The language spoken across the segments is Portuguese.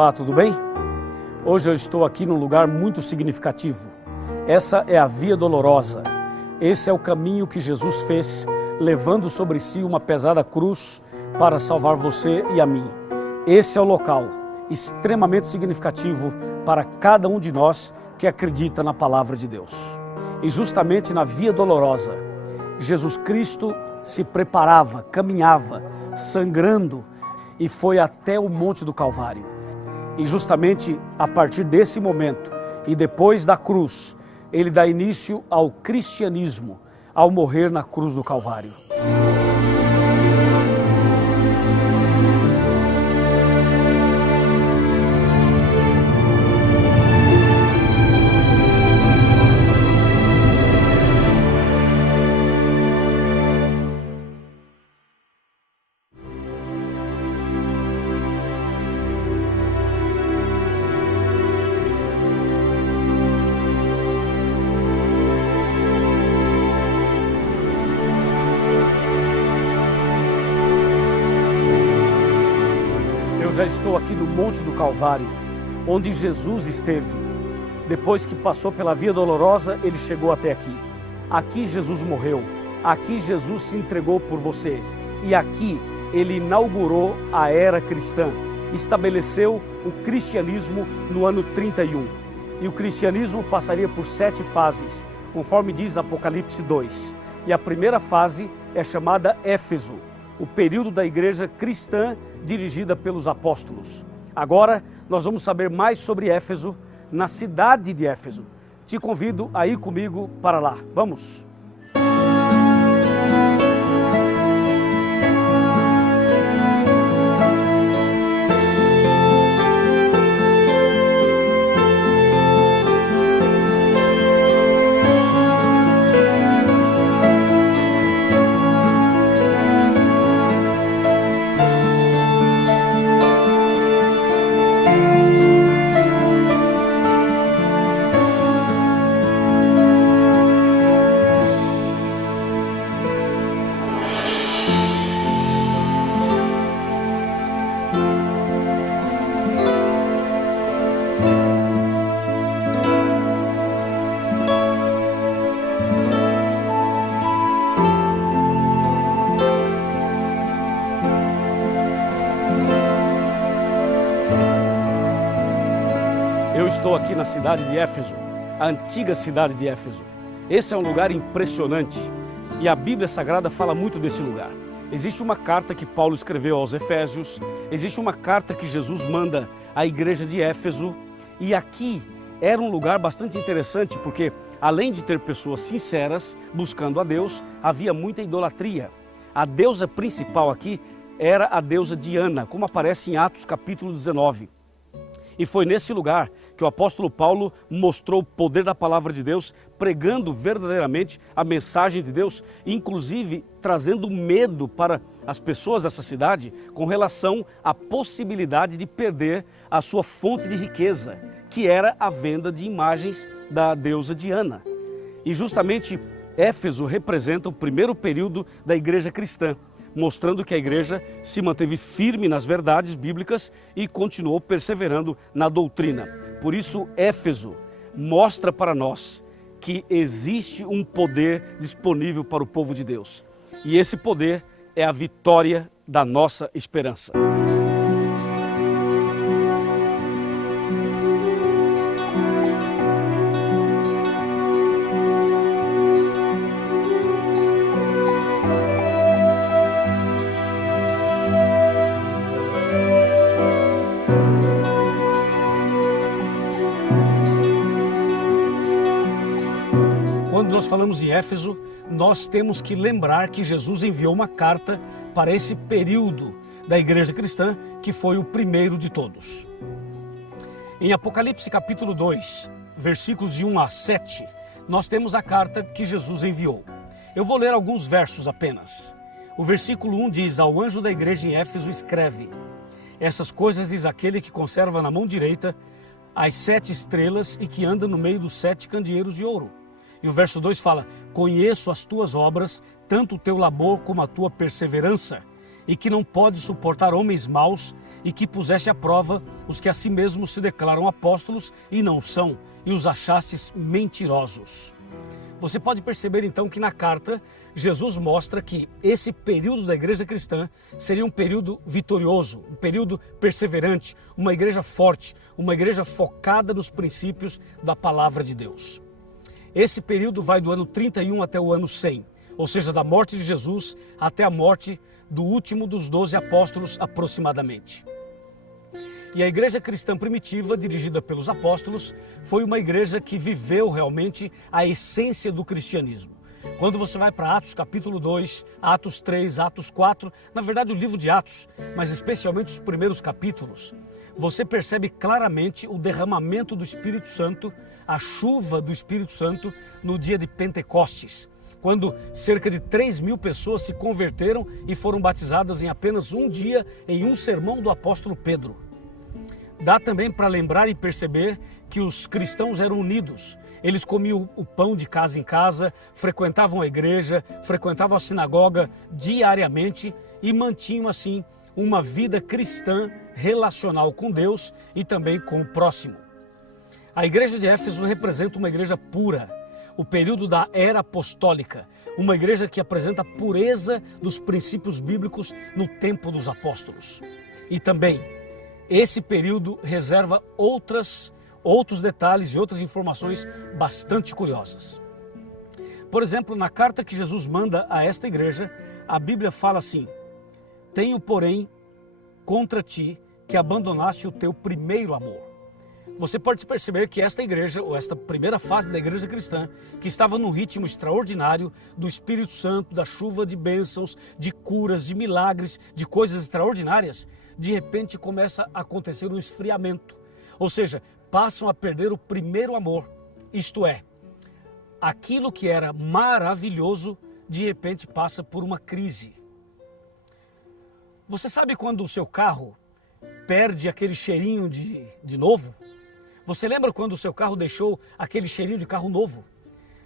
Olá, tudo bem? Hoje eu estou aqui num lugar muito significativo. Essa é a Via Dolorosa. Esse é o caminho que Jesus fez, levando sobre si uma pesada cruz para salvar você e a mim. Esse é o local extremamente significativo para cada um de nós que acredita na palavra de Deus. E justamente na Via Dolorosa, Jesus Cristo se preparava, caminhava, sangrando e foi até o Monte do Calvário. E justamente a partir desse momento e depois da cruz, ele dá início ao cristianismo, ao morrer na cruz do Calvário. Eu já estou aqui no Monte do Calvário, onde Jesus esteve. Depois que passou pela Via Dolorosa, ele chegou até aqui. Aqui Jesus morreu, aqui Jesus se entregou por você. E aqui ele inaugurou a era cristã, estabeleceu o cristianismo no ano 31. E o cristianismo passaria por 7 fases, conforme diz Apocalipse 2. E a primeira fase é chamada Éfeso, o período da igreja cristã dirigida pelos apóstolos. Agora nós vamos saber mais sobre Éfeso, na cidade de Éfeso. Te convido a ir comigo para lá. Vamos! Eu estou aqui na cidade de Éfeso, a antiga cidade de Éfeso. Esse é um lugar impressionante e a Bíblia Sagrada fala muito desse lugar. Existe uma carta que Paulo escreveu aos Efésios, existe uma carta que Jesus manda à igreja de Éfeso, e aqui era um lugar bastante interessante porque, além de ter pessoas sinceras buscando a Deus, havia muita idolatria. A deusa principal aqui era a deusa Diana, como aparece em Atos capítulo 19. E foi nesse lugar que o apóstolo Paulo mostrou o poder da palavra de Deus, pregando verdadeiramente a mensagem de Deus, inclusive trazendo medo para as pessoas dessa cidade com relação à possibilidade de perder a sua fonte de riqueza, que era a venda de imagens da deusa Diana. E justamente Éfeso representa o primeiro período da igreja cristã, mostrando que a igreja se manteve firme nas verdades bíblicas e continuou perseverando na doutrina. Por isso, Éfeso mostra para nós que existe um poder disponível para o povo de Deus. E esse poder é a vitória da nossa esperança. Quando nós falamos de Éfeso, nós temos que lembrar que Jesus enviou uma carta para esse período da igreja cristã, que foi o primeiro de todos. Em Apocalipse capítulo 2, versículos de 1 a 7, nós temos a carta que Jesus enviou. Eu vou ler alguns versos apenas. O versículo 1 diz: ao anjo da igreja em Éfeso escreve: essas coisas diz aquele que conserva na mão direita as 7 estrelas e que anda no meio dos 7 candeeiros de ouro. E o verso 2 fala: conheço as tuas obras, tanto o teu labor como a tua perseverança, e que não pode suportar homens maus, e que puseste à prova os que a si mesmos se declaram apóstolos e não são, e os achastes mentirosos. Você pode perceber então que na carta Jesus mostra que esse período da igreja cristã seria um período vitorioso, um período perseverante, uma igreja forte, uma igreja focada nos princípios da palavra de Deus. Esse período vai do ano 31 até o ano 100, ou seja, da morte de Jesus até a morte do último dos 12 apóstolos aproximadamente. E a igreja cristã primitiva, dirigida pelos apóstolos, foi uma igreja que viveu realmente a essência do cristianismo. Quando você vai para Atos capítulo 2, Atos 3, Atos 4, na verdade o livro de Atos, mas especialmente os primeiros capítulos, você percebe claramente o derramamento do Espírito Santo, a chuva do Espírito Santo no dia de Pentecostes, quando cerca de 3.000 pessoas se converteram e foram batizadas em apenas um dia, em um sermão do apóstolo Pedro. Dá também para lembrar e perceber que os cristãos eram unidos. Eles comiam o pão de casa em casa, frequentavam a igreja, frequentavam a sinagoga diariamente e mantinham assim uma vida cristã relacional com Deus e também com o próximo. A igreja de Éfeso representa uma igreja pura, o período da era apostólica, uma igreja que apresenta a pureza dos princípios bíblicos no tempo dos apóstolos. E também, esse período reserva outros detalhes e outras informações bastante curiosas. Por exemplo, na carta que Jesus manda a esta igreja, a Bíblia fala assim: tenho, porém, contra ti que abandonaste o teu primeiro amor. Você pode perceber que esta igreja, ou esta primeira fase da igreja cristã, que estava num ritmo extraordinário do Espírito Santo, da chuva de bênçãos, de curas, de milagres, de coisas extraordinárias, de repente começa a acontecer um esfriamento. Ou seja, passam a perder o primeiro amor. Isto é, aquilo que era maravilhoso, de repente passa por uma crise. Você sabe quando o seu carro perde aquele cheirinho de novo? Você lembra quando o seu carro deixou aquele cheirinho de carro novo?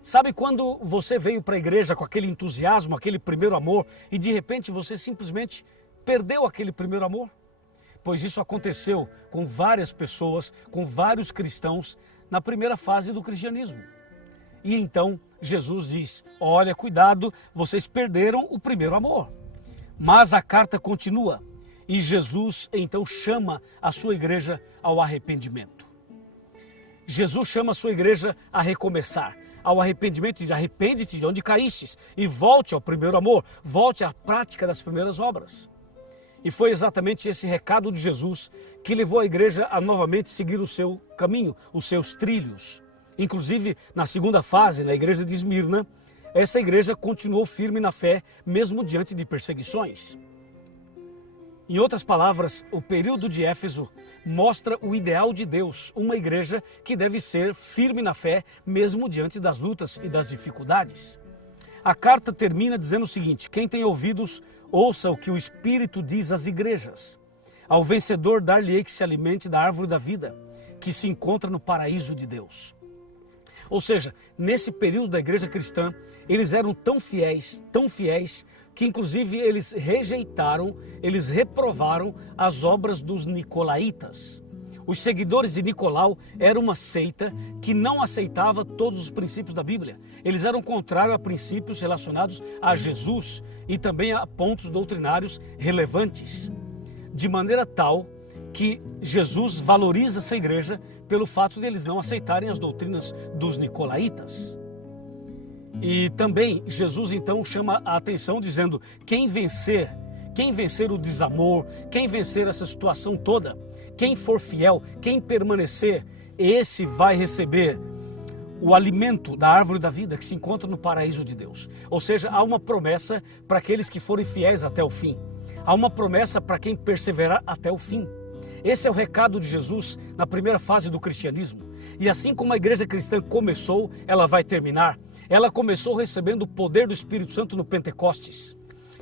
Sabe quando você veio para a igreja com aquele entusiasmo, aquele primeiro amor, e de repente você simplesmente perdeu aquele primeiro amor? Pois isso aconteceu com várias pessoas, com vários cristãos, na primeira fase do cristianismo. E então Jesus diz: olha, cuidado, vocês perderam o primeiro amor. Mas a carta continua e Jesus então chama a sua igreja ao arrependimento. Jesus chama a sua igreja a recomeçar, ao arrependimento, diz: arrepende-te de onde caístes e volte ao primeiro amor, volte à prática das primeiras obras. E foi exatamente esse recado de Jesus que levou a igreja a novamente seguir o seu caminho, os seus trilhos. Inclusive, na segunda fase, na igreja de Esmirna, essa igreja continuou firme na fé, mesmo diante de perseguições. Em outras palavras, o período de Éfeso mostra o ideal de Deus, uma igreja que deve ser firme na fé, mesmo diante das lutas e das dificuldades. A carta termina dizendo o seguinte: quem tem ouvidos, ouça o que o Espírito diz às igrejas. Ao vencedor dar-lhe-ei que se alimente da árvore da vida, que se encontra no paraíso de Deus. Ou seja, nesse período da igreja cristã, eles eram tão fiéis, que inclusive eles rejeitaram, eles reprovaram as obras dos nicolaítas. Os seguidores de Nicolau eram uma seita que não aceitava todos os princípios da Bíblia. Eles eram contrários a princípios relacionados a Jesus e também a pontos doutrinários relevantes. De maneira tal que Jesus valoriza essa igreja pelo fato de eles não aceitarem as doutrinas dos nicolaítas. E também Jesus então chama a atenção dizendo: quem vencer o desamor, quem vencer essa situação toda, quem for fiel, quem permanecer, esse vai receber o alimento da árvore da vida que se encontra no paraíso de Deus. Ou seja, há uma promessa para aqueles que forem fiéis até o fim. Há uma promessa para quem perseverar até o fim. Esse é o recado de Jesus na primeira fase do cristianismo. E assim como a igreja cristã começou, ela vai terminar. Ela começou recebendo o poder do Espírito Santo no Pentecostes.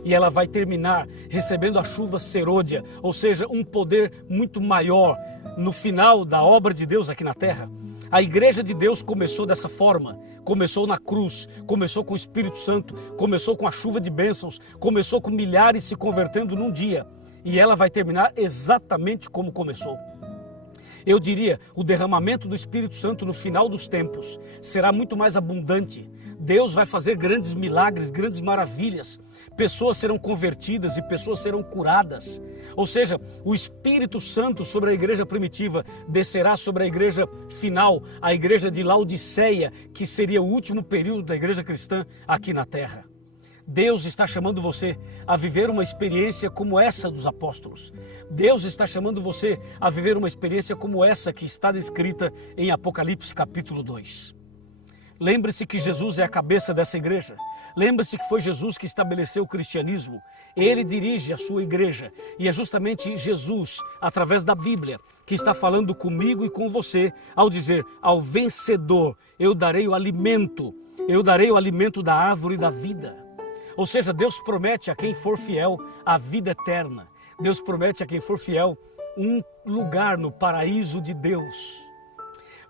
E ela vai terminar recebendo a chuva serôdia, ou seja, um poder muito maior no final da obra de Deus aqui na terra. A igreja de Deus começou dessa forma, começou na cruz, começou com o Espírito Santo, começou com a chuva de bênçãos, começou com milhares se convertendo num dia, e ela vai terminar exatamente como começou. Eu diria, o derramamento do Espírito Santo no final dos tempos será muito mais abundante. Deus vai fazer grandes milagres, grandes maravilhas. Pessoas serão convertidas e pessoas serão curadas. Ou seja, o Espírito Santo sobre a igreja primitiva descerá sobre a igreja final, a igreja de Laodiceia, que seria o último período da igreja cristã aqui na terra. Deus está chamando você a viver uma experiência como essa dos apóstolos. Deus está chamando você a viver uma experiência como essa que está descrita em Apocalipse capítulo 2. Lembre-se que Jesus é a cabeça dessa igreja. Lembre-se que foi Jesus que estabeleceu o cristianismo. Ele dirige a sua igreja e é justamente Jesus, através da Bíblia, que está falando comigo e com você ao dizer: ao vencedor eu darei o alimento da árvore da vida. Ou seja, Deus promete a quem for fiel a vida eterna. Deus promete a quem for fiel um lugar no paraíso de Deus.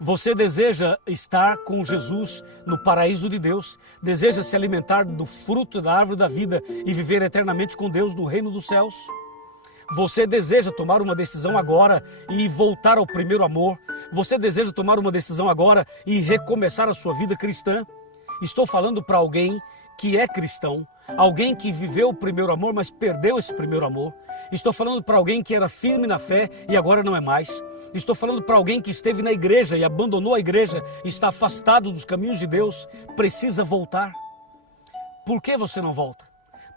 Você deseja estar com Jesus no paraíso de Deus? Deseja se alimentar do fruto da árvore da vida e viver eternamente com Deus no reino dos céus? Você deseja tomar uma decisão agora e voltar ao primeiro amor? Você deseja tomar uma decisão agora e recomeçar a sua vida cristã? Estou falando para alguém que é cristão, alguém que viveu o primeiro amor, mas perdeu esse primeiro amor. Estou falando para alguém que era firme na fé e agora não é mais. Estou falando para alguém que esteve na igreja e abandonou a igreja, está afastado dos caminhos de Deus, precisa voltar. Por que você não volta?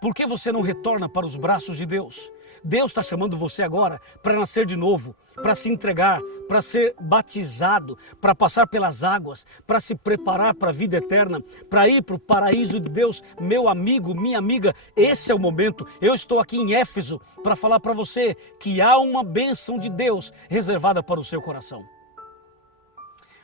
Por que você não retorna para os braços de Deus? Deus está chamando você agora para nascer de novo, para se entregar, para ser batizado, para passar pelas águas, para se preparar para a vida eterna, para ir para o paraíso de Deus. Meu amigo, minha amiga, esse é o momento. Eu estou aqui em Éfeso para falar para você que há uma bênção de Deus reservada para o seu coração.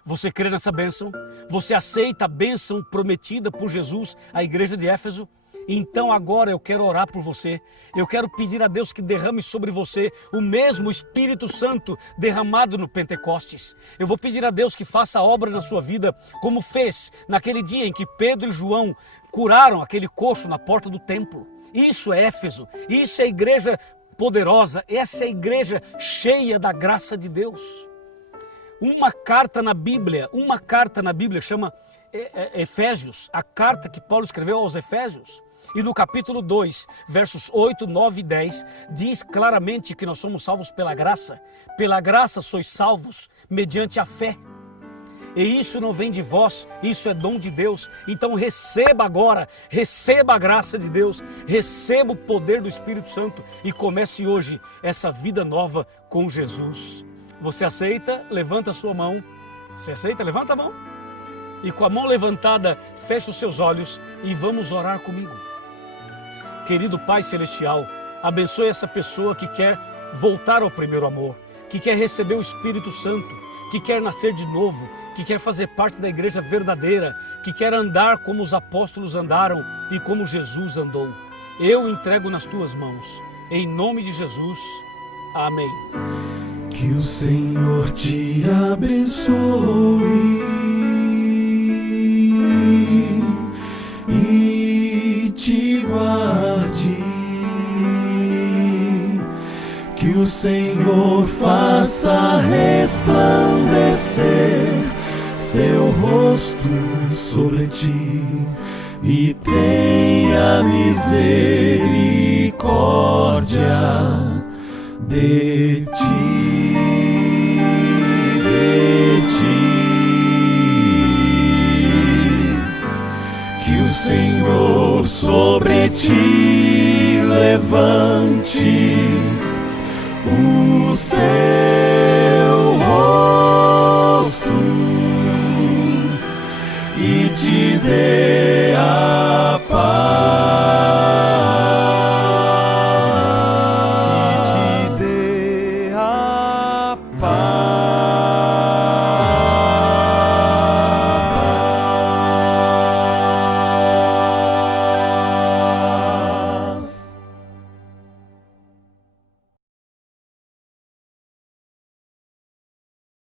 Você crê nessa bênção? Você aceita a bênção prometida por Jesus à igreja de Éfeso? Então agora eu quero orar por você, eu quero pedir a Deus que derrame sobre você o mesmo Espírito Santo derramado no Pentecostes. Eu vou pedir a Deus que faça a obra na sua vida, como fez naquele dia em que Pedro e João curaram aquele coxo na porta do templo. Isso é Éfeso, isso é a igreja poderosa, essa é a igreja cheia da graça de Deus. Uma carta na Bíblia chama Efésios, a carta que Paulo escreveu aos Efésios. E no capítulo 2, versos 8, 9 e 10, diz claramente que nós somos salvos pela graça. Pela graça sois salvos mediante a fé. E isso não vem de vós, isso é dom de Deus. Então receba agora, receba a graça de Deus, receba o poder do Espírito Santo e comece hoje essa vida nova com Jesus. Você aceita? Levanta a sua mão. Você aceita? Levanta a mão. E com a mão levantada, feche os seus olhos e vamos orar comigo. Querido Pai Celestial, abençoe essa pessoa que quer voltar ao primeiro amor, que quer receber o Espírito Santo, que quer nascer de novo, que quer fazer parte da igreja verdadeira, que quer andar como os apóstolos andaram e como Jesus andou. Eu entrego nas tuas mãos, em nome de Jesus. Amém. Que o Senhor te abençoe e te guarde, que o Senhor faça resplandecer seu rosto sobre ti e tenha misericórdia de ti, que o Senhor sobre ti levante o seu rosto e te dê paz.